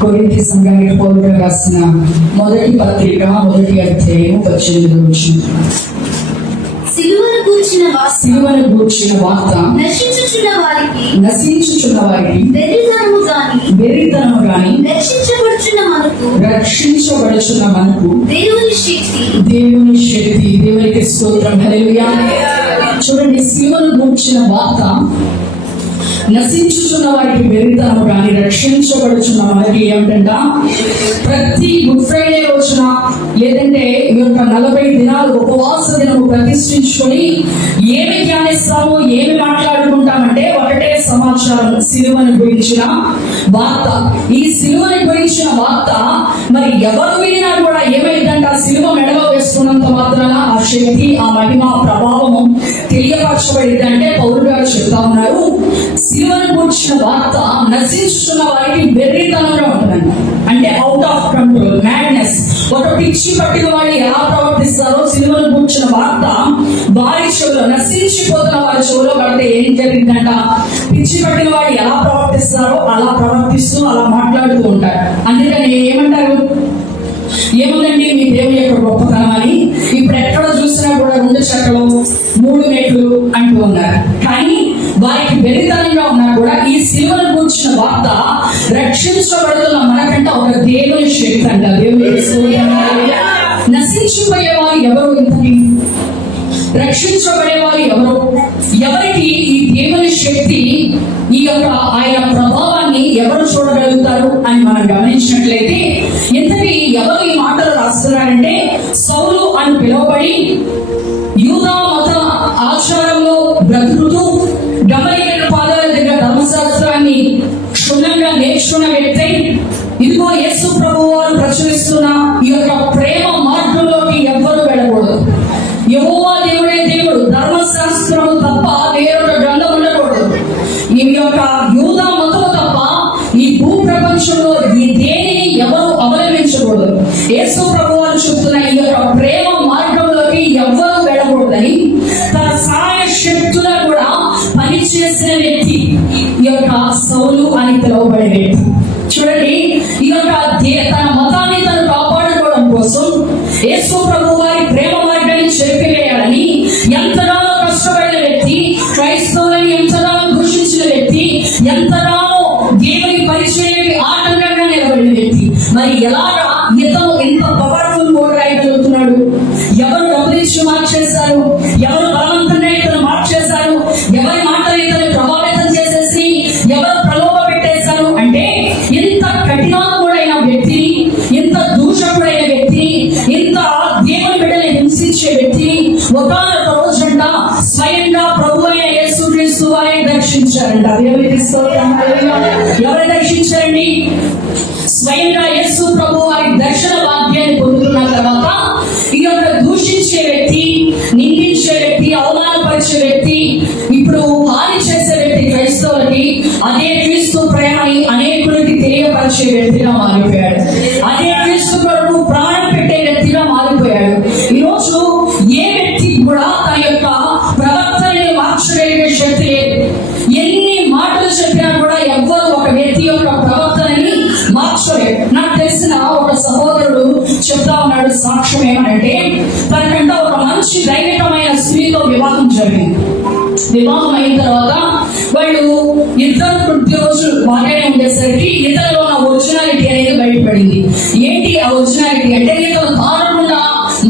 కొరింథీ సంఘానికి పౌలు రాసిన మొదటి పత్రిక 1వ అధ్యాయం 18వ వచనం. సిలువను గూర్చిన వార్త నశించుచున్న వారికి వెర్రితనము గాని రక్షించబడుచున్న మనకు దేవుని శక్తి. దేవునికి స్తోత్రం. హల్లెలూయా. చూడండి, సిలువను గూర్చిన వార్త నశించుచున్న వారికి వెర్రితనము కానీ రక్షించబడుచున్న మనకి ఏమిటంట, ప్రతి గుడ్ ఫ్రైడే రోజున లేదంటే ఈ యొక్క 40 దినాలు ఉపవాస దినము ప్రతిష్ఠించుకొని ఏమి ధ్యానిస్తాము, ఏమి మాట్లాడుకుంటామంటే ఒకటే సమాచారం, సిలువను గురించిన వార్త. ఈ సిలువను గురించిన వార్త మరి ఎవరు వినినా కూడా ఏమైందంట, సిలువ మెడలో వేసుకున్నంత మాత్రాన ఆ శక్తి, ఆ మహిమ, ప్రభావము తెలియపరచబడింది అంటే పౌలు గారు చెప్తా ఉన్నారు. సిలువను గురించిన వార్త నశించుతున్న వారికి వెర్రితనంగా ఉంటుందండి. అంటే అవుట్ ఆఫ్ కంట్రోల్, మ్యాడ్నెస్. ఒక పిచ్చి పట్టిన వాడు ఎలా ప్రవర్తిస్తారో సిలువను గురించిన వార్త వారి చెవులో, నశించిపోతున్న వారి చెవులో పడితే ఏం జరిగిందంట, పిచ్చి పట్టిన వాడు ఎలా ప్రవర్తిస్తారో అలా ప్రవర్తిస్తూ అలా మాట్లాడుతూ ఉంటారు. అందుకని ఏమంటారు, ఏముందండి మీ దేవుని యొక్క గొప్పతనం అని ఇప్పుడు ఎక్కడ చూసినా కూడా 2 చెక్కలు 3 మెట్లు అంటూ ఉన్నారు. కానీ వారికి వెర్రితనంగా ఉన్నా కూడా ఈ సిలువను గురించిన వార్త రక్షించబడుతున్న మనకంటే ఒక దేవుని శక్తి అంట. దేవుని నశించిపోయేవారు ఎవరు, ఇంతటి రక్షించబడేవారు ఎవరు, ఎవరికి ఈ దేవుని శక్తి, ఈ యొక్క ఆయన ప్రభావాన్ని ఎవరు చూడగలుగుతారు అని మనం గమనించినట్లయితే, ఇంతటి ఎవరు ఈ మాటలు రాస్తున్నారంటే, సౌలు అని పిలువబడి యూదా మత ఆచారంలో బ్రతుకుతూ గమనికల పాదాల దగ్గర ధర్మశాస్త్రాన్ని క్షుణ్ణంగా నేర్చుకున్న వ్యక్తి, ఇదిగో యేసు ప్రభువు వారు ప్రచురిస్తున్న ఈ యొక్క ప్రేమ మార్గంలోకి ఎవ్వరూ వెళ్ళకూడదు. యెహోవా దేవుడే దేవుడు, ధర్మశాస్త్రము తప్ప వేరొక గ్రంథం ఉండకూడదు. ఈ యొక్క యూదా మతము తప్ప ఈ భూ ప్రపంచంలో ఈ దేనిని ఎవరు అవలంబించకూడదు. యేసు ప్రభువు వారు చెప్తున్న ఈ యొక్క ప్రేమ మార్గంలోకి ఎవ్వరూ వెళ్ళకూడదని తన సహాయ శక్తుల కూడా పనిచేసిన వ్యక్తి ఈ యొక్క సౌలు అని పిలువబడే వ్యక్తి. చూడండి, ఈ యొక్క తన మతాన్ని తను కాపాడుకోవడం కోసం యేసు ప్రభు వారి ప్రేమ మార్గాన్ని చెరిపివేయాలని ఎంతగానో కష్టపడిన వ్యక్తి, క్రైస్తవులని ఎంతగానో దూషించిన వ్యక్తి, ఎంతగానో దేవుని పరిచయానికి ఆటంకంగా నిలబడిన వ్యక్తి. మరి ఎలాగా ఇతను ఎంత పవర్ఫుల్ కోడ్ రాయగలుగుతున్నాడు? ఎవరు గమనించి మార్చేశారు? ఎవరు బలవంతంగా ఇతను మార్చేశారు? ఎవరి మాటలు ఇతను ప్రభావితం చేసేసి ఎవరు ప్రలోభ పెట్టేశారు అంటే, ఇంత కఠినాత్ముడైన వ్యక్తిని, ఇంత దూషకుడైన వ్యక్తిని, ఇంత దేవుని బిడ్డని హింసించే వ్యక్తిని ఒకానొక రోజంట స్వయంగా ప్రభు అయిన యేసుక్రీస్తు వారే దర్శించారంట. దేవునికి స్తోత్రం. ఎవరు దర్శించారండి? స్వయంగా యేసు ప్రభు వారి దర్శన భాగ్యాన్ని పొందుతున్న తర్వాత ఈ యొక్క దూషించే వ్యక్తి, నిందించే వ్యక్తి, అవమానపరిచే వ్యక్తి, ఇప్పుడు హాని చేసే వ్యక్తి క్రైస్తవులకి అదే క్రీస్తు ప్రేమని అనేకులకి తెలియపరిచే వ్యక్తిగా మారిపోయాడు. అదే క్రీస్తు కొరకు ప్రాణం పెట్టే వ్యక్తిగా మారిపోయాడు. ఈరోజు ఏ వ్యక్తి కూడా తన యొక్క ప్రవర్తనని మార్చగలిగే శక్తి లేదు. ఎన్ని మాటలు చెప్పినా కూడా ఎవ్వరు ఒక వ్యక్తి యొక్క ప్రవర్తనని మార్చలేదు. నాకు తెలిసిన ఒక సహోదరుడు చెప్తా ఉన్నాడు సాక్ష్యం ఏమనంటే, తనకంటే ఒక మంచి దైవికమైన స్త్రీతో వివాహం జరిగింది. వివాహం అయిన తర్వాత వాళ్ళు ఇద్దరు కొద్ది రోజులు బాగానే ఉండేసరికి ఇతరులో ఉన్న ఒరిజినాలిటీ అనేది బయటపడింది. ఏంటి ఆ ఒరిజినాలిటీ అంటే, ఇతను తాగకుండా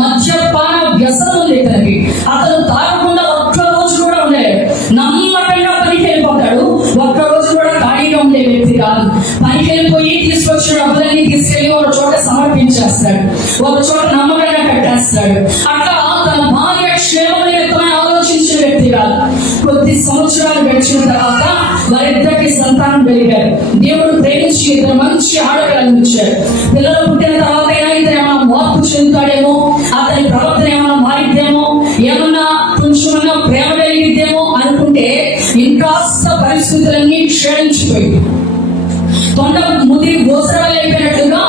మద్యపాన వ్యసనం ఉంది ఇతనికి. అతను తాగకుండా ఒక్క రోజు కూడా ఉండలేదు. నమ్మకంగా పనికి వెళ్ళిపోతాడు. ఒక్క రోజు కూడా ఖాళీగా ఉండే వ్యక్తి కాదు. పనికి వెళ్ళిపోయి తీసుకొచ్చిన డబ్బులన్నీ తీసుకెళ్లి ఒక చోట సమర్పించేస్తాడు, ఒక చోట నమ్మకంగా కట్టేస్తాడు. అట్లా తన భార్య క్షేమం నిమిత్తమై ఆలోచించే వ్యక్తి కాదు. కొద్ది సంవత్సరాలు గడిచిన తర్వాత వారిద్దరికి సంతానం కలిగారు. దేవుడు ప్రేమించి ఇద్దరు మంచి ఆడపిల్లలను ఇచ్చాడు. పిల్లలు పుట్టిన తర్వాత అయినా ఇతను ఏమైనా మార్పు చెందుతాడేమో, అతని ప్రవర్తన ఏమైనా మారిద్దేమో, ఏమన్నా కొంచెమన్నా ప్రేమ కలిగిద్దేమో అనుకుంటే ఇంకాస్త పరిస్థితులన్నీ క్షీణించిపోయి తొండ ముదిరి గోసరాలు అయిపోయినట్లుగా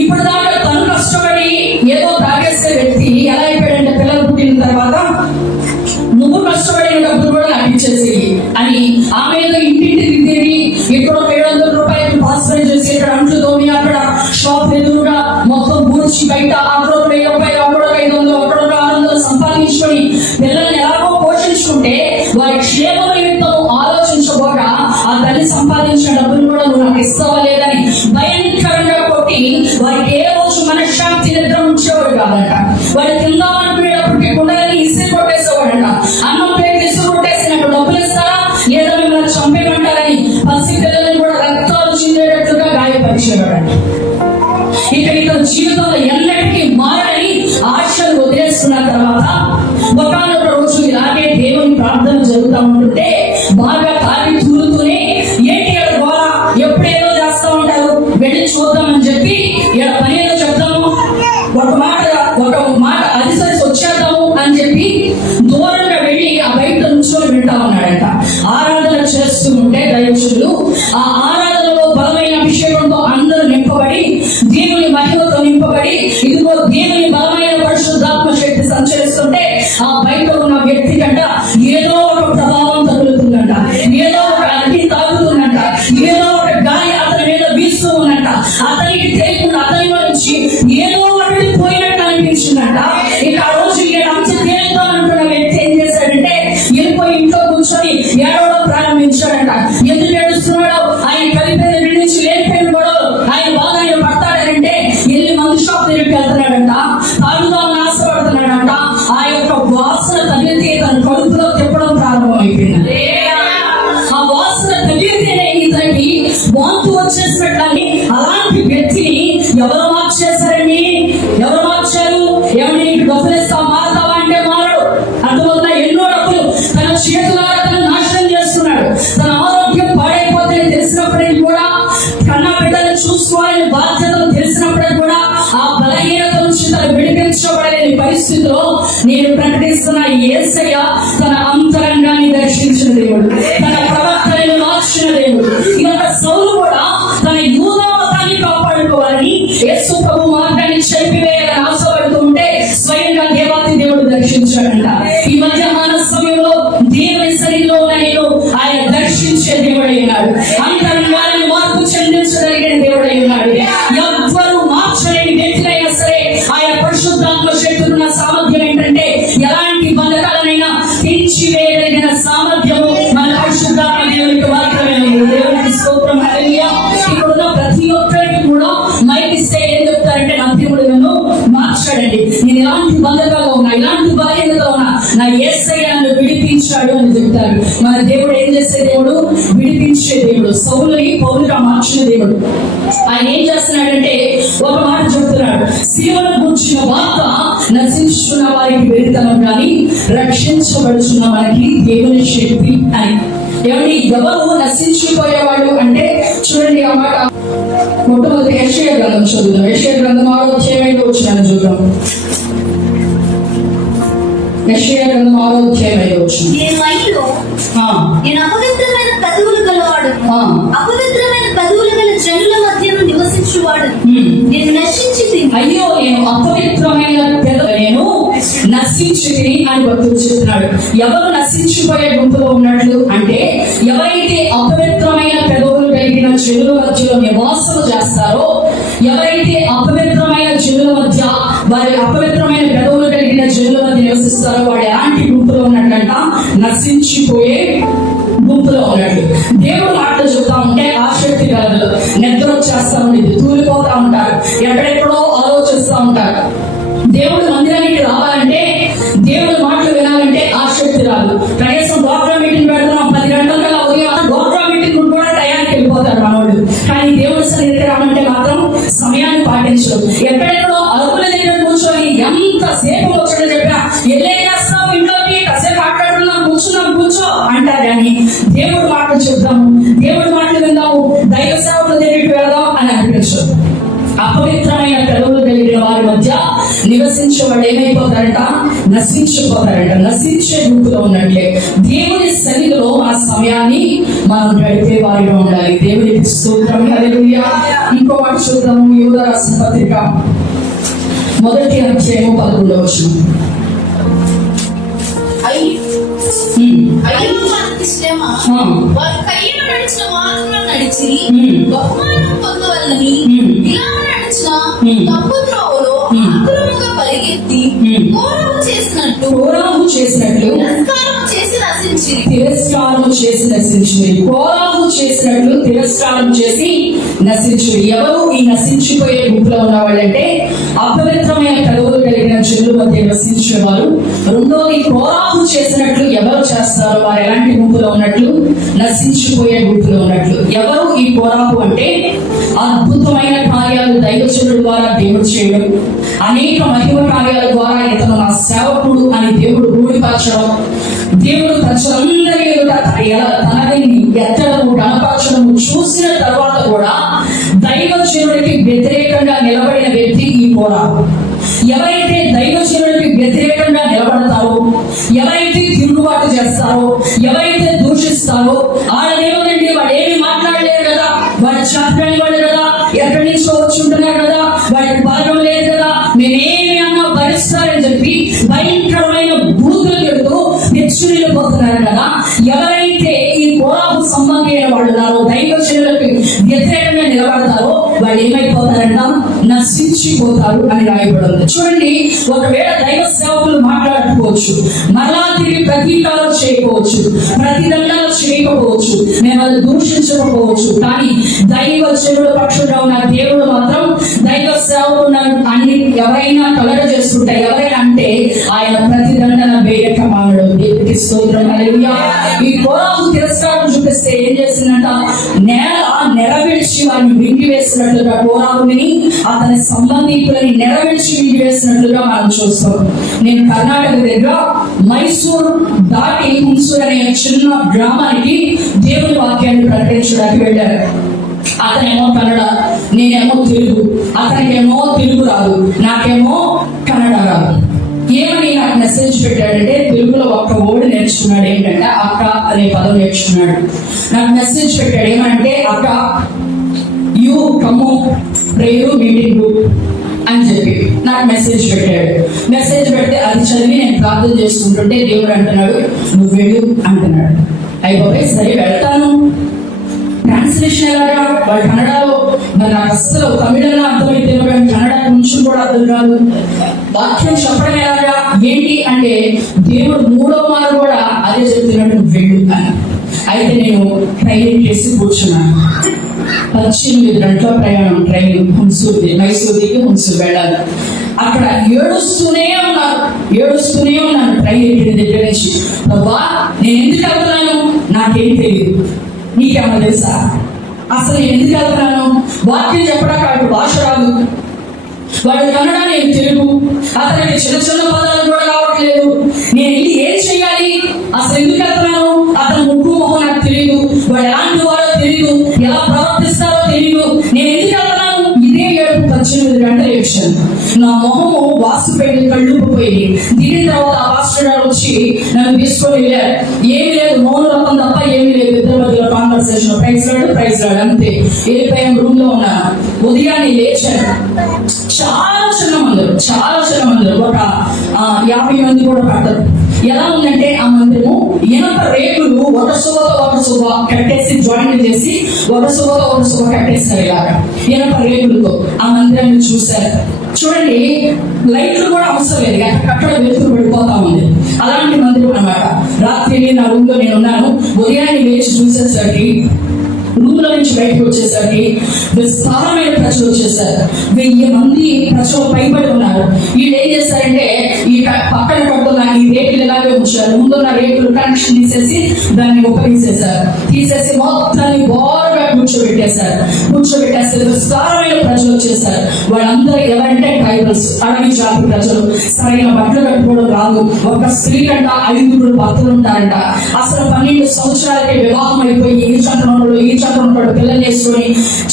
ఇప్పుడు దాకా తను కష్టపడి ఏదో తాగేసే వ్యక్తి ఎలా అయిపోయాడంటే, పిల్లలు పుట్టిన తర్వాత నువ్వు కష్టపడిన డబ్బులు కూడా నాకు ఇచ్చేసి అని ఆమె ఏదో ఇంటింటి తిరిగేది, ఇక్కడ 700 రూపాయలు పాస్ చేసి ఇక్కడ అంట్లు తోమి అక్కడ పోషించుకొని పిల్లల్ని ఎలాగో పోషించుకుంటే వారి క్షేమ నిమిత్తం ఆలోచించబోక ఆ తల్లి సంపాదించిన డబ్బులు కూడా నువ్వు నాకు ఇస్తావా లేదని భయంకరంగా కొట్టి వారికి ఏ రోజు మనశ్శాంతి నిద్ర ఉంచేవాడు కాదంట. వాడు తిందామనుకునేటప్పటికి కుండలని ఇసి కొట్టేసేవాడంట. అన్నం పేరు ఇసి కొట్టేసినట్టు డబ్బులు ఇస్తారా లేదా మిమ్మల్ని చంపేమంటారని పసి పిల్లల్ని కూడా రక్తాలు చిందేటట్టుగా గాయపరిచేవాడంట. ఇతని జీవితంలో ఎన్నటికీ మారని ఆశలు వదిలేసుకున్న తర్వాత ఒకనొక రోజు ఇలాగే దేవుని ప్రార్థన జరుగుతూ ఉంటుంటే బాగా తాగి తూలుతూనే ఏంటి ద్వారా ఎప్పుడేదో చేస్తూ ఉంటారు వెళ్ళి చూద్దామని చెప్పి ఇక్కడ పని ఏదో చెప్తాము ఒక మాట అరిసరిసి వచ్చేద్దాము అని చెప్పి దూరంగా వెళ్ళి ఆ బయట నుంచొని వింటా ఉన్నాడంట. ఆరాధన చేస్తూ ఉంటే దైవజనులు ఆ ఆరాధనలో బలమైన అభిషేకంతో అందరూ నింపబడి దేవుని మహిమతో నింపబడి ఇదిగో దేవుని బలమైన పరిశుద్ధాత్మ శక్తి సంచరిస్తుంటే ఆ బయట ఉన్న వ్యక్తి కంట ఏదో ఒక ప్రభావం తగులుతుందంట, ఏదో ఒక అగ్ని తాగుతుందంట, ఏదో ఒక గాలి అతని మీద వీస్తూ ఉన్నంట. అతనికి తెలియకుండా అతనిలో నుంచి ఏదో ఒకటి పోయినట్టు అనిపించిందంట. ఇక ఆ రోజు అంచె తేలుతానంటున్న వ్యక్తి ఏం చేశాడంటే వెళ్ళిపోయి ఇంట్లో కూర్చొని ఏడవడం ప్రారంభించాడంట. ఎందుకు ఏడుస్తున్నాడో ఆయన కలిపేది నుంచి లేనిపోయిన కూడా ఆయన బాగా ఆయన పడతాడంటే వెళ్ళి మందు షాప్ దగ్గరికి వెళ్తున్నాడంట. తాగుదామని ఆశపడుతున్నాడంట. ఆ యొక్క వాసన తగిలితే తన కడుపులో తిప్పడం ప్రారంభమైపోయింది. ఆ వాసన తగిలితేనే ఇతనికి వాంతు వచ్చేసినట్లని అలాంటి వ్యక్తిని ఎవరు మార్చేశారండి? ఎవరు మార్చారు? ఏమని డబ్బులు ఇస్తావు మారుతావా అంటే మారడు. అందువల్ల ఎన్నో డబ్బులు తన చేతులారా తను నాశనం చేస్తున్నాడు. తన ఆరోగ్యం పాడైపోతే తెలిసినప్పటికీ కూడా కన్నా బిడ్డలు చూసుకోవాలని బాధ్యతలు తెలిసినప్పటికీ కూడా ఆ బలహీనత నుంచి తను విడిపించబడలేని పరిస్థితిలో నేను ప్రకటిస్తున్న యేసయ్య తన అంతరంగాన్ని దర్శించిన దేవుడు, తన ప్రవర్తనను మార్చిన దేవుడు. ఇక సౌలు కూడా తన యూదా మతాన్ని కాపాడుకోవాలని యేసు ప్రభు మార్గాన్ని చెప్పివేయాలని ఆశపడుతూ ఉంటే స్వయంగా దేవాతి దేవుడు దర్శించాడంట. ఈ మధ్యాహ్న సమయంలో దేవుని సన్నిధిలో నేను ఆయన దర్శించే దేవుడై ఉన్నాడు. అంతరంగాన్ని మార్పు చెందించగలిగిన దేవుడై ఉన్నాడు. ఎవ్వరూ మార్చలేని వ్యక్తులైనా సరే ఆయన పరిశుద్ధాత్మ శక్తున్న సామర్థ్యం ఏంటంటే ఎలాంటి బంధకాలనైనా తీర్చివేయగలిగిన సామర్థ్యము మన పరిశుద్ధాత్మ దేవునికి మాత్రమే ఉంది. దేవునికి స్తోత్రం, హల్లెలూయా. ఇప్పుడున్న ప్రతి ఒక్కరికి కూడా మైక్ ఇస్తే ఏం చెప్తారంటే నా దేవుడు నన్ను మార్చాడండి, నేను ఎలాంటి బంధకాల్లో ఉన్నా, ఇలాంటి బలహీనతలో ఉన్నా నా యేసయ్య నన్ను విడిపించాడు అని చెప్తారు. మన దేవుడు ఏం చేసే దేవుడు? విడిపించే దేవుడు. సౌలుని పౌలుగా మార్చిన దేవుడు. ఆయన ఏం చేస్తున్నాడంటే ఒక మాట చెప్తున్నాడు, సిలువను గూర్చిన వార్త నశించున్న వారికి వెళ్తాను కానీ రక్షించబడుచున్న మనకి దేవుని శక్తి అని. ఏమండి ఎవరు నశించిపోయేవాడు అంటే చూడండి ఆ మాట మొట్టమొదటి యెషయా గ్రంథం చదువుదాం. యెషయా గ్రంథం 6వ అధ్యాయంలో వచ్చిన చూద్దాం. యెషయా గ్రంథం 6వ అధ్యాయంలో వచ్చిన నేను అపవిత్రమైన పెదవులు గలవాడు, అపవిత్రమైన పెదవులు గల జనుల మధ్యను నివసించువాడు. నేను నశించి అయ్యో నేను అపవిత్రమైన నేను నశించి అని భక్తుడు చెప్తున్నాడు. ఎవరు నశించిపోయే గుంపులో ఉన్నట్లు అంటే ఎవరైతే అపవిత్రమైన పెదవులు కలిగిన జనుల మధ్యలో నివాసము చేస్తారో, ఎవరైతే అపవిత్రమైన జనుల మధ్య వారి అపవిత్రమైన పెదవులు కలిగిన జనుల మధ్య నివసిస్తారో వాడు ఎలాంటి గుంపులో ఉన్నట్లంట? నశించిపోయే గుంపులో ఉన్నట్టు. దేవుడు మాటలు చెప్తా ఉంటే ఆసక్తి కలదు, నిద్ర వచ్చేస్తా ఉండేది, తూలిపోతా ఉంటారు, ఎక్కడెక్కడో ఆలోచిస్తూ ఉంటారు. దేవుడు మందిరానికి రావాలంటే, దేవుడు మాటలు వినాలంటే ఆసక్తి రాదు. కనీసం డాక్టర్ మీటింగ్ పెడుతున్నాం 10 గంటల ఉదయం డాక్టర్ మీటింగ్ కూడా టయానికి వెళ్ళిపోతారు మనోళ్ళు. కానీ దేవుడు సన్నిధికి రావాలంటే మాత్రం సమయాన్ని పాటించరు. ఎక్కడెక్కడో అరుపుల దగ్గర కూర్చొని ఎంతసేపు వచ్చాడో చెప్పా వెళ్ళే చేస్తాం ఇంట్లోకి కాసేపు మాట్లాడుతున్నాం కూర్చో అంటారు. కానీ దేవుడు మాటలు చెప్తాము, దేవుడు మాటలు విందాము, దైవ సేవకుల దగ్గరికి వెళదాం అని అనిపించదు. అపవిత్రమైన పెదవులు కలిగిన వారి మధ్య నివసించే వాళ్ళు ఏమైపోతారంట? నశించిపోతారంట. నశించే గుంపులో ఉన్నట్లే దేవుని సన్నిధిలో మన సమయాన్ని మనం గడిపే వారిగా ఉండాలి. దేవునికి స్తోత్రం, హల్లెలూయా. ఇంకో మాట చూద్దాము. యూదా రాసిన పత్రిక 1వ అధ్యాయం 11వ వచనం. నడిచి బహుమానం పొందవల్లని ఇలా నడిచిన తప్పు త్రోవలో అక్రమంగా పరిగెత్తి కోరహు చేసినట్టు తిరస్కారము చేసి నశించుడి. కోరాహు చేసినట్లు తిరస్కారం చేసి నశించుడి. ఎవరు ఈ నశించిపోయే గుంపులో ఉన్నవాళ్ళంటే అపవిత్రమైన కలువలు కలిగిన జనుల మధ్య నశించేవారు. రెండోది, కోరాహు చేసినట్లు ఎవరు చేస్తారో వారు ఎలాంటి గుంపులో ఉన్నట్లు? నశించిపోయే గుంపులో ఉన్నట్లు. ఎవరు ఈ కోరాహు అంటే అద్భుతమైన కార్యాలు దైవజనుల ద్వారా దేవుడు చేయడం, అనేక మహిమ కార్యాల ద్వారా ఇతను నా సేవకుడు అని దేవుడు రూఢిపరచడం, దేవుడు ప్రజలందరి తనని ఎత్తడము గణపరచడము చూసిన తర్వాత కూడా దైవజనుడికి వ్యతిరేకంగా నిలబడిన వ్యక్తి ఈ కోరాహు. ఎవరైతే దైవజనుడికి వ్యతిరేకంగా నిలబడతారో, ఎవరైతే తిరుగుబాటు చేస్తారో, ఎవరైతే దూషిస్తారో, వాళ్ళేమోనండి వాడు ఏమి మాట్లాడలేరు కదా, వాడు చేతకాని వాడు కదా, ఎక్కడి నుంచో వచ్చి ఉంటున్నాడు కదా, వాడికి బలం లేదు కదా, నేనేమి అన్నా భరిస్తారని చెప్పి భయంకరమైన బూతులు పెడుతూ హెచ్చరిల్లిపోతున్నారు కదా. ఎవరైతే ఈ కోరాహు సంబంధి అయిన వాళ్ళు ఉన్నారో, దైవజనులకు వ్యతిరేకంగా నిలబడతారో వాళ్ళు ఏమైపోతారంట? నశించిపోతారు అని రాయబడింది. చూడండి, ఒకవేళ దైవ సేవకులు మాట్లాడకపోవచ్చు, మరలా తిరిగి ప్రతీకారం చేయకపోవచ్చు, ప్రతిదండన చేయకపోవచ్చు, మేము అది దూషించకపోవచ్చు, కానీ దైవజనుల పక్షంగా ఉన్న దేవుడు మాత్రం దైవ సేవకులు అన్ని ఎవరైనా కలగ చేస్తుంటే, ఎవరైనా అంటే ఆయన ప్రతిదండన వేయక మానడు. దేవుడికి స్తోత్రం. హల్లెలూయా. ఈ కోరాహు తిరస్కారం చూపిస్తే ఏం చేసిందంట? నేల నెరవేర్చి వారిని వింగి వేసినట్లుగా కోరాహుని అతని సంబంధికులని నెరవేర్చి వింగి వేసినట్లుగా మనం చూస్తాం. నేను కర్ణాటక దగ్గర మైసూర్ దాటి హున్సూర్ అనే చిన్న గ్రామానికి దేవుని వాక్యాన్ని ప్రకటించడానికి వెళ్ళారు. అతనేమో కన్నడ, నేనేమో తెలుగు. అతనికేమో తెలుగు రాదు, నాకేమో కన్నడ రాదు. ఏమని నాకు మెసేజ్ పెట్టాడంటే, తెలుగులో ఒక్క వర్డ్ నేర్చుకున్నాడు, ఏంటంటే అక్క అనే పదం నేర్చుకున్నాడు. నాకు మెసేజ్ పెట్టాడు ఏమంటే, అక్క యూ కమ్ ప్రేయర్ మీటింగ్ అని చెప్పి నాకు మెసేజ్ పెట్టాడు. మెసేజ్ పెడితే అది చదివి నేను ప్రార్థన చేసుకుంటుంటే దేవుడు అంటున్నాడు, నువ్వు వెళ్ళు అంటున్నాడు. అయిపోయి సరే వెళ్తాను. ట్రాన్స్లేషన్ ఎలాగా? వాళ్ళు కన్నడలో, మరి నాకు అస్సలు తమిళంలో అర్థమైతే కానీ కన్నడ కొంచెం కూడా అర్థం కాదు. వాక్యం చెప్పడం ఎలాగా ఏంటి అంటే, దేవుడు 3వ మారు కూడా అదే చెప్తున్నాడు, నువ్వు వెళ్ళు అని. అయితే నేను ట్రైన్ చేసి కూర్చున్నాను. 18 గంటల ప్రయాణం ట్రైన్, మైసూర్ దిగి హున్సూర్ వెళ్ళాలి. అక్కడ ఏడుస్తూనే ఉన్నాను ట్రైన్ ఎక్కిన దగ్గర నుంచి. బాబా, నేను ఎందుకు వెళ్తున్నాను నాకేం తెలియదు, నీకేమో తెలుసా? అసలు నేను ఎందుకు వెళ్తున్నాను? వాక్యం చెప్పడానికి వాడు భాష రాదు, వాడు కన్నడ, నేను తెలుగు. అతనికి చిన్న చిన్న పదాలు కూడా రావట్లేదు. నేను వెళ్ళి ఏం చెయ్యాలి? అసలు ఎందుకు వెళ్తున్నాను? అతను ముక్కు మొహం నాకు తెలియదు, వాడు ఎలాంటి వాడో తెలియదు, ఎలా ప్రవర్తిస్తారో తెలియదు. నేను ఎందుకు వెళ్తున్నాను? ఇదే 18 గంటల ఎక్షన్. నా మొహము వాసిపోయి కళ్ళుపోయి దిగిన తర్వాత ఆ పాస్టర్ గారు వచ్చి నన్ను తీసుకొని వెళ్ళారు. ఏమి లేదు, మౌన రకం తప్ప ఏమీ లేదు. ఇద్దరి మధ్యలో కాన్వర్సేషన్, ప్రైజ్ లాడ్ అంతే. వెళ్ళిపోయాం, రూమ్ లో ఉన్నాను. ఉదయాన్నే లేచాను. చాలా చిన్న మందిరం, ఒక 50 మంది కూడా పడతారు. ఎలా ఉందంటే ఆ మందిరము ఇనప రేకులు ఒక సువ కట్టేసి జాయింట్ చేసి ఒక సువ కట్టేస్తారు ఇలాగా ఇనప రేకులతో. ఆ మందిరాన్ని చూశారు. చూడండి, లైట్లు కూడా అవసరం లేదు, అక్కడ వెలుతురు పడిపోతా ఉంది. అలాంటి మందిరం అన్నమాట. రాత్రి నా రూమ్ లో నేను ఉన్నాను. ఉదయాన్నే లేచి చూసేసరికి, రూమ్ లో నుంచి బయటకు వచ్చేసరికి విస్తారమైన ప్రజలు వచ్చేసారు. 1000 మంది ప్రజలు పైబడి ఉన్నారు. వీళ్ళు ఏం చేశారంటే, ఈ పక్కన కట్టున్న ఈ రేకులు ఎలాగే ఉంచారు. ముందున్న రేకులు కనెక్షన్ తీసేసి దాన్ని ఉపయోగించేశారు. తీసేసి మొత్తాన్ని బాగా కూర్చోబెట్టేస్తే విస్తారమైన ప్రజలు వచ్చేసారు. వాళ్ళందరూ ఎవరంటే ట్రైబల్స్, అడవి జాతి ప్రజలు. సరైన బట్టలు కట్టుకోవడం రాదు. ఒక స్త్రీ కంట 5 భర్తలు ఉంటారంట. అసలు 12 సంవత్సరాలకి వివాహం అయిపోయి ఈ చట్టంలో పిల్లలు చేసుకొని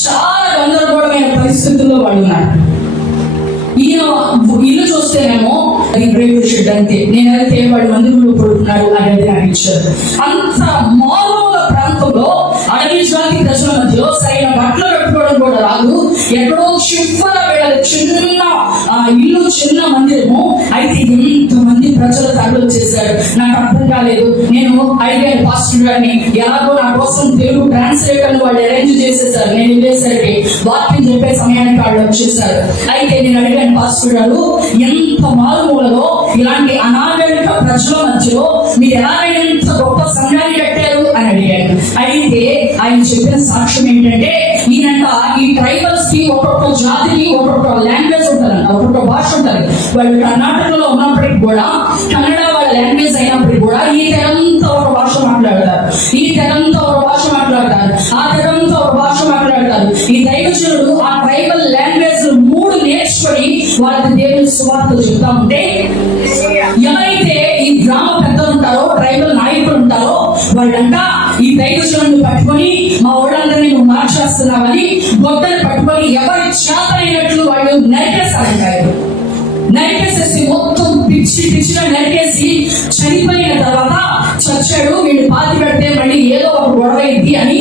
చాలా గందరగోళమైన పరిస్థితుల్లో వాళ్ళు ఉన్నారు. ఇల్లు చూస్తేనేమో రేపు షెడ్ అంతే. నేనైతే వాడు మందిరంలో పడుతున్నాడు అనేది నాకు ఇచ్చారు. అంత మారుమూల ప్రాంతంలో అడవి జాతి ప్రజల మధ్యలో సరైన బట్టలు కట్టుకోవడం కూడా రాదు. ఎక్కడో షిఫ్వల వీళ్ళది చిన్న ఇల్లు, చిన్న మందిరము. అయితే ఎంతమంది ప్రజలు తరలి వచ్చేసారు. నాకు అర్థం కాలేదు. నేను అడిగాను పాస్టర్ గారిని, ఎలాగో నా కోసం తెలుగు ట్రాన్స్లేటర్ వాళ్ళు అరేంజ్ చేసేసారు. నేను వెళ్ళేసరికి వాక్యం చెప్పే సమయానికి వాళ్ళు వచ్చేసారు. అయితే నేను అడిగాను, పాస్టర్ గారు ఎంత మారుమూలలో ఇలాంటి అనాగరిక ప్రజల మధ్యలో మీరు ఎలాగైనా ఇంత గొప్ప సంఘాన్ని కట్టారు అని అడిగాను. అయితే ఆయన చెప్పిన సాక్ష్యం ఏంటంటే, ఈయనంట ఈ ట్రైబల్స్ కి ఒక్కొక్క జాతికి ఒక్కొక్క లాంగ్వేజ్ ఉంటుందంట, ఒక్కొక్క భాష ఉంటుంది. వాళ్ళు కర్ణాటకలో ఉన్నప్పటికీ కూడా, కన్నడ వాళ్ళ లాంగ్వేజ్ అయినప్పటికీ కూడా ఈ తెగంతా ఒక భాష మాట్లాడతారు, ఈ తెగంతా ఒక భాష మాట్లాడతారు, ఆ తెగంతా ఒక భాష మాట్లాడతారు. ఈ దైవజనుడు ఆ ట్రైబల్ లాంగ్వేజ్ 3 నేర్చుకొని వాళ్ళకి దేవుని సువార్తలు చెప్తా ఉంటే, ఎవరైతే ఈ గ్రామ పెద్దలు ఉంటారో, ట్రైబల్ నాయకులు ఉంటారో, వాళ్ళంట ఈ దైవజనుడిని పట్టుకొని మా ఊళ్ళందరినీ నువ్వు మార్చేస్తున్నావని గొడ్డలు పట్టుకొని ఎవరి చేతనైనట్లు వాళ్ళు నరికేస్తారంటారు. నరికేసేసి మొత్తం పిచ్చిగా నరికేసి చనిపోయిన తర్వాత చచ్చాడు, వీళ్ళు పాతి పెడితే మళ్ళీ ఏదో ఒక గొడవ అయింది అని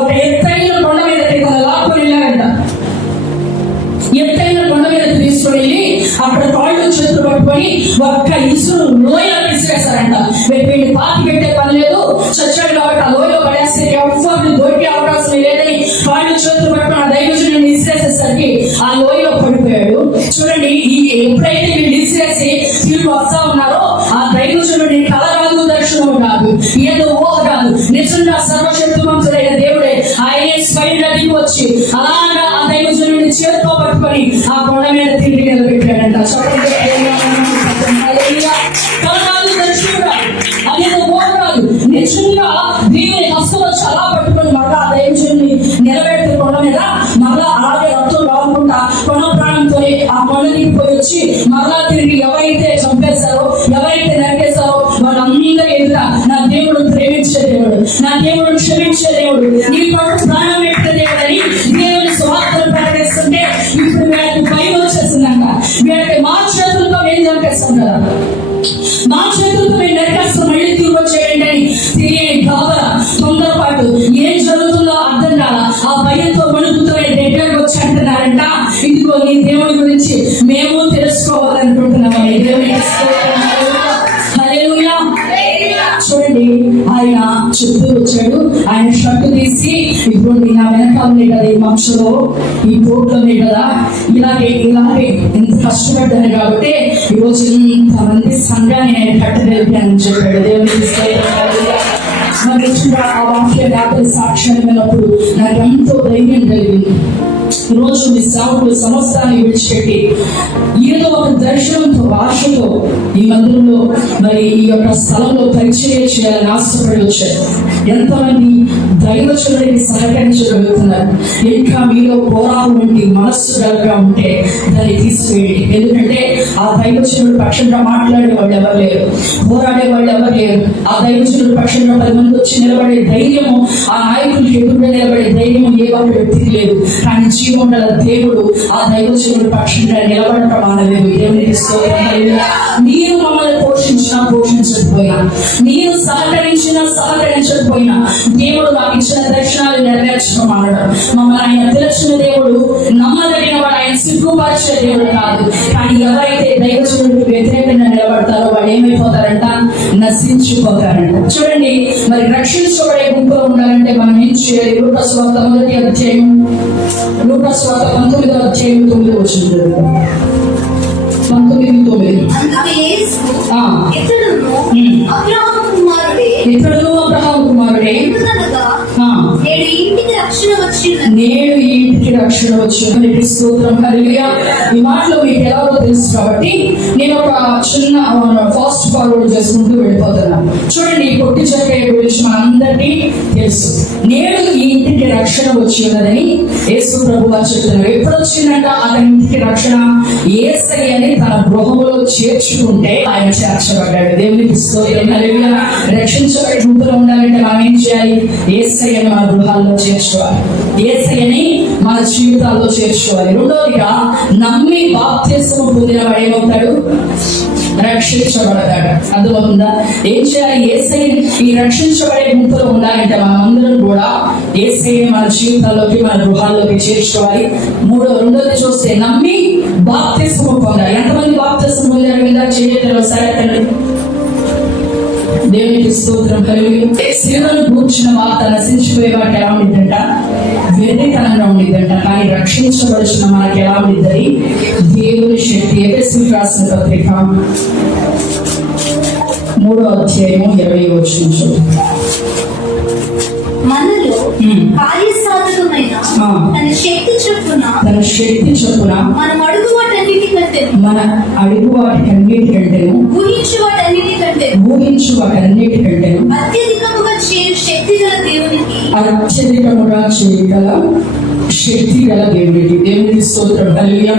ఒక ఎత్తైన కొండ మీద లాక్కొని వెళ్ళారంట. ఎత్తైన కొండ మీద తీసుకుని వెళ్ళి అక్కడ కాళ్ళు చేతులు పట్టుకొని ఒక్క ఇసురు లోయలో విసిరేస్తారంట. వీళ్ళు పాతి పెట్టే పని లేదు, చచ్చాడు కాబట్టి ఆ లోయలో పడేస్తే ఎవరిని దొరికే అవకాశం లేదని కాళ్ళు చేతులు పట్టుకుని ఆ దైవజనుడిని విసిరేసేసరికి ఆ లోయలో పడిపోయాడు. చూడండి, ఎప్పుడైతే వీళ్ళు విసిరేసి తిరిగి వస్తా ఉన్నారో, ఆ దైవజనుడి కళ కాదు, దర్శనం కాదు, ఏదో ఊహ కాదు, నిజంగా సర్వశక్తిమంతుడైన దేవుడే ఆయనే స్వయంగా దిగి వచ్చి అలాగా ఆ దైవజనుడిని చేతితో పట్టుకొని ఆ కొండ మీద తిరిగి నిలబెట్టాడంట. నిజంగా దేవుని హస్తం వచ్చి అలా పట్టుకొని మళ్ళా ఆ దైవజనుడిని నిలబెట్టే కొండ మీద మళ్ళా అలాగే రక్తం రాకుండా కొన ప్రాణంతో ఆ కొండ దిగిపోయి వచ్చి మళ్ళా తిరిగి ఎవరైతే చంపేస్తారో, ఎవరైతే నరికేస్తారో వాళ్ళందరూ ఎదుట నా దేవుడు ప్రేమించే దేవుడు, నా దేవుడు క్షమించే దేవుడు, నీ కొరకు ప్రాణం పెట్టే దేవుడు అని దేవుని స్వార్థలు ప్రకటిస్తుంటే ఇప్పుడు వీళ్ళకి భయం వచ్చేసిందంట. వీళ్ళకి మా చేతులతో ఏం చంపేస్తాం కదా, మా చేతులతో మేము నరికేస్తాం, మళ్ళీ తిరిగి వచ్చేయండి అని తెలియని గాబరా, తొందరపాటు, ఏం జరుగుతుందో అర్థం కాదా, ఆ భయంతో వణుకుతో దగ్గరకు వచ్చి అంటున్నారంట, ఇదిగో నీ దేవుడి గురించి మేము తెలుసుకోవాలనుకుంటున్నామని. దేవుని చూడండి, ఆయన చెప్తూ వచ్చాడు. ఆయన షర్టు తీసి, ఇప్పుడు నా వెనకాల ఉంది కదా ఈ మంచులో, ఈ బోట్లో ఉంది కదా, ఇలాగే ఎంత కష్టపడ్డాను కాబట్టి ఈరోజు ఇంతమంది సంఘాన్ని నేను కట్టగలిగానని చెప్పాడు. దేవుని ఆ వాక్య వ్యాపార సాక్ష్యాన్ని విన్నప్పుడు నాకు ఎంతో ధైర్యం కలిగింది. ఈరోజు మీ సేవకులు సమస్తాన్ని విడిచిపెట్టి ఏదో ఒక దర్శనంతో, ఆశతో ఈ మందిరంలో మరి ఈ యొక్క స్థలంలో పరిచయం చేయాలని ఆశపడి వచ్చారు. ఎంతమంది దైవజనుడిని సహకరించగలుగుతున్నారు? ఇంకా మీలో పోరాటం వంటి మనస్సు కలగా ఉంటే దాన్ని తీసివేయండి. ఎందుకంటే ఆ దైవజనుడు పక్షంగా మాట్లాడే వాళ్ళు ఎవరు లేరు, పోరాడే వాళ్ళు ఎవరు లేరు. ఆ దైవజనుడు పక్షంగా 10 మంది వచ్చి నిలబడే ధైర్యము, ఆ నాయకుడికి ఎదురుగా నిలబడే ధైర్యము ఏ ఒక్క వ్యక్తికి లేదు. కానీ జీవముగల దేవుడు ఆ దైవజనుడు పక్షంగా నిలబడటం మానలేదు. దేవునికి స్తోత్రం. మీరు మమ్మల్ని పోషించకపోయినా, మీరు సహకరించకపోయినా దేవుడు మాకు ఇచ్చిన దర్శనాలు నెరవేర్చడం మానడం. మమ్మల్ని ఆయన తెలిసిన దేవుడు, నమ్మదగిన వాడు, ఆయన సిగ్గుపరిచే దేవుడు కాదు. కానీ ఎవరైతే దైవజనుడికి వ్యతిరేకంగా నిలబడతారో వాళ్ళు ఏమైపోతారంట? నశించిపోతారంట. చూడండి, మరి రక్షించబడే గుంపులో ఉండాలంటే మనం ఏం చేయాలి? లూకాసు వార్త 1వ అధ్యాయం, లూకాసు వార్త 19వ అధ్యాయం 9వ వచనం. 19:9. ఇతడును అబ్రహాము కుమారుడే, నేడు ఈ ఇంటికి రక్షణ వచ్చింది. స్తోత్రం. హల్లెలూయా. ఈ మాటలో మీకు ఎలాగో తెలుసు కాబట్టి నేను ఒక చిన్న ఫాస్ట్ ఫార్వర్డ్ చేసుకుంటూ వెళ్ళిపోతున్నాను. చూడండి, పొట్టి చెక్కయ్య గురించి మనందరికీ తెలుసు. నేడు ఈ ఇంటికి రక్షణ వచ్చి ఉన్నదని యేసు ప్రభువు చెప్తున్నారు. ఎప్పుడు వచ్చిందంట అతని ఇంటికి రక్షణ? యేసయ్యని తన గృహంలో చేర్చుకుంటే ఆయన చేర్చబడ్డాడు. దేవునికి స్తోత్రం. హల్లెలూయా. రక్షించబడే గుంపులో ఉండాలంటే మనం ఏం చేయాలి? యేసయ్యని మన గృహాల్లో చేర్చుకోవాలి, యేసయ్యని మన జీవితాల్లో చేర్చుకోవాలి. రెండోదిగా, నమ్మి బాప్తిస్మం పొందిన వాడు ఏమవుతాడు? రక్షించబడతాడు. అర్థమవుతుందా? ఏం చేయాలి? యేసయ్య ఈ రక్షించబడే గుంపులో ఉండాలంటే మనం అందరం కూడా యేసయ్య మన జీవితాల్లోకి, మన గృహాల్లోకి చేర్చుకోవాలి. రెండోది చూస్తే నమ్మి బాప్తిస్మం పొందాలి. ఎంతమంది బాప్తిస్మం పొందారు మీద చేయగలరు? సరే తండ్రి, దేవునికి స్తోత్రం. శిలువను కూర్చున్న వార్త నశించిపోయే వారికి ఎలా ఉండిద్దంట? వెర్రితనంగా ఉండిద్దంట. కానీ రక్షించబడుచున్న మనకి ఎలా ఉండిద్దని? దేవుని శక్తి. ఎఫెసీయులకు రాసిన పత్రిక 3:20 మనలో కార్యసాధకమైన తన శక్తి చొప్పున మనం అడుగు వాటన్నిటికంటేను ఊహించు వాటన్నిటికంటేను అత్యధికముగా చేయు శక్తి గల దేవునికి. దేవునికి స్తోత్రం. హల్లెలూయా.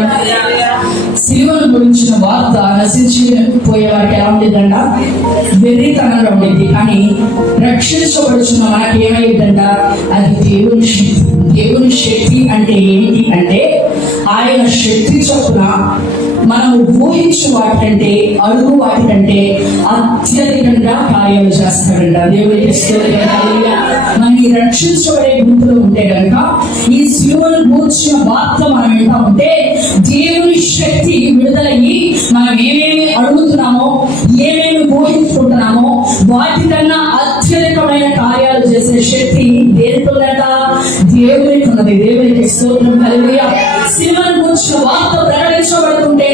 సిలువను గురించిన వార్త నశించిపోయే వారికి ఎలా ఉండేదంట? వెర్రితనంగా ఉండేది. కానీ రక్షించబడుచున్న మనకి ఏమైందంట? అది దేవుని శక్తి. దేవుని శక్తి అంటే ఏంటి అంటే, ఆయన శక్తి చొప్పున మనం ఊహించు వాటికంటే, అడుగు వాటికంటే అత్యధికంగా కార్యాలు చేస్తాడంట. దేవునికి స్తోత్రం. హల్లెలూయా. మనం ఈ రక్షించబడే గుంపులో ఉంటే కనుక ఈ సిలువను గూర్చిన వార్త మనం వింటా ఉంటే దేవుని శక్తి విడుదలయ్యి మనం ఏమేమి అడుగుతున్నామో, ఏమేమి ఊహించుకుంటున్నామో వాటికన్నా అత్యధికమైన కార్యాలు చేసే శక్తి దేనికి ఉందంట? దేవునికి ఉన్నది. దేవునికి స్తోత్రం. హల్లెలూయా. సిలువను గూర్చిన వార్త ప్రకటించబడుతుంటే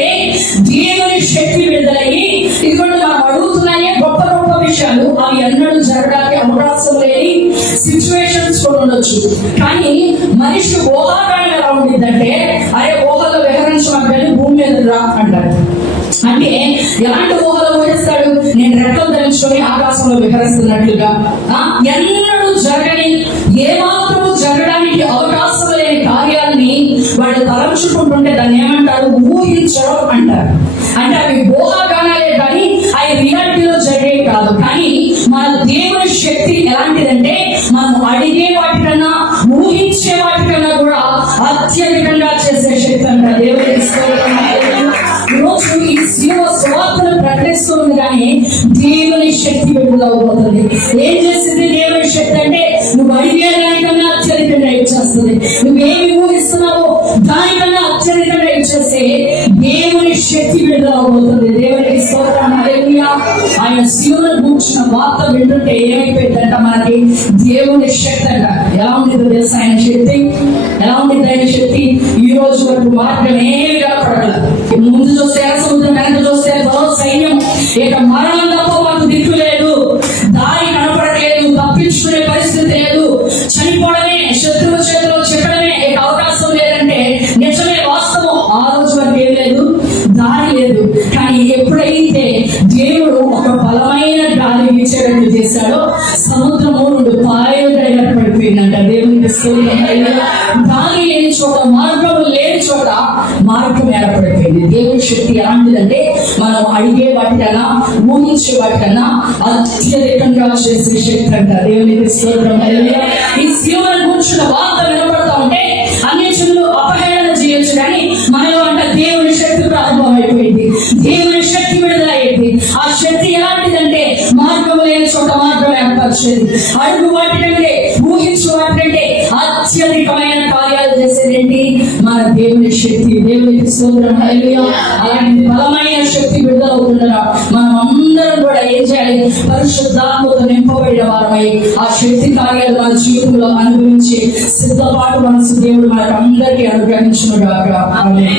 దేవుని శక్తి విడుదలయ్యి ఇదిగోండి మనం అడుగుతున్నాయే గొప్ప గొప్ప విషయాలు, అవి ఎన్నడూ జరగడానికి అవకాశం లేని సిచ్యువేషన్స్ కూడా ఉండొచ్చు. కానీ మనిషి ఊహాగానం ఎలా ఉండిద్దంటే, అరే ఊహలో విహరించమని భూమి మీద రా అంటారు. అంటే ఎలాంటి ఊహలో ఊహిస్తాడు? నేను రెక్కలు ధరించుకొని ఆకాశంలో విహరిస్తున్నట్లుగా. ఎన్నడూ జరగని, ఏమాత్రము జరగడానికి అవకాశం లేని కార్యాలని వాడు తలంచుకుంటుంటే దాన్ని ఏమంటారు? ఊహించడం అంటారు. అంటే అవి ఊహాగానాలే కానీ అవి రియాలిటీలో జరిగేవి కాదు. కానీ మన దేవుని శక్తి ఎలాంటిదంటే, మనం అడిగే వాటికన్నా, ఊహించే వాటికన్నా కూడా అత్యధికంగా చేసే శక్తి అంట. దేవుని స్తోత్రం. ఈరోజు ఈ శిలువ సువార్తను ప్రకటిస్తుంది కానీ దేవుని శక్తి విడుదలవుతుంది. ఏం చేస్తుంది దేవుని శక్తి అంటే, నువ్వు అడిగే దానికన్నా అత్యధికంగా ఇచ్చేస్తుంది. నువ్వేమి ఊహిస్తున్నావో దానికన్నా అత్యధికంగా ఇచ్చేస్తే దేవుని శక్తి విడుదలవుతుంది. దేవునికి స్తోత్రం. హల్లెలూయా. ఆయన శిలువను కూర్చున్న వార్త వింటుంటే ఏమైపోయిందంట? మనకి దేవుని శక్తి అంట. ఎలా ఉండేదో తెలుసా ఆయన శక్తి? ఎలా ఉండేది ఆయన శక్తి? ఈ రోజు వరకు మార్గం ఏమి కనపడగలదు. ముందు చూస్తే సముద్రం, వెనక చూస్తే సైన్యం. ఇక మరణం తప్ప మాకు దిక్కు లేదు, దారి కనపడలేదు, తప్పించుకునే పరిస్థితి లేదు, చనిపోవడమే, శత్రువు చేతిలో చెప్పడమే ఇక అవకాశం లేదంటే నిజమే, వాస్తవం. ఆ రోజు వరకు ఏం లేదు, దారి లేదు. కానీ ఎప్పుడైతే దేవుడు ఒక బలమైన గాలి వీచేటట్టు చేశాడో సముద్రము 2 పాయలుగా ఏర్పడిపోయిందంట. దేవునికి స్తోత్రం. గాలి లేని చోట, మార్గం లేని చోట మార్గం ఏర్పడిపోయింది. దేవుని శక్తి ఎలాంటిదంటే, మనం అడిగే వాటికన్నా, ఊహించే వాటికన్నా అత్యధికంగా చేసే శక్తి అంట. దేవునికి స్తోత్రం. హల్లెలూయా. ఈ శిలువను కూర్చున్న వార్త వినపడతా ఉంటే అన్యజనులు అపహేళన చేయొచ్చు, కానీ మనలో అంట దేవుని శక్తి ప్రారంభం అయిపోయింది. దేవుని శక్తి విడుదలయ్యేది. ఆ శక్తి ఎలాంటిదంటే, మార్గం లేని చోట మార్గం ఏర్పరిచేది. అడుగు వాటికంటే, ఊహించు వాటికంటే అత్యధికమైన కార్యాలు చేసేదేంటి? మన దేవుని శక్తి. దేవునికి స్తోత్రం. హల్లెలూయా. అలాంటి బలమైన శక్తి విడుదలవుతుండగా మనం అందరం కూడా ఏం చేయాలి? పరిశుద్ధాత్మతో నింపబడిన వారమై ఆ శక్తి కార్యాలు మన జీవితంలో అనుభవించి సిద్ధపాటు మనసు దేవుడు మనకు అందరికీ అనుగ్రహించును గాక. ఆమేన్.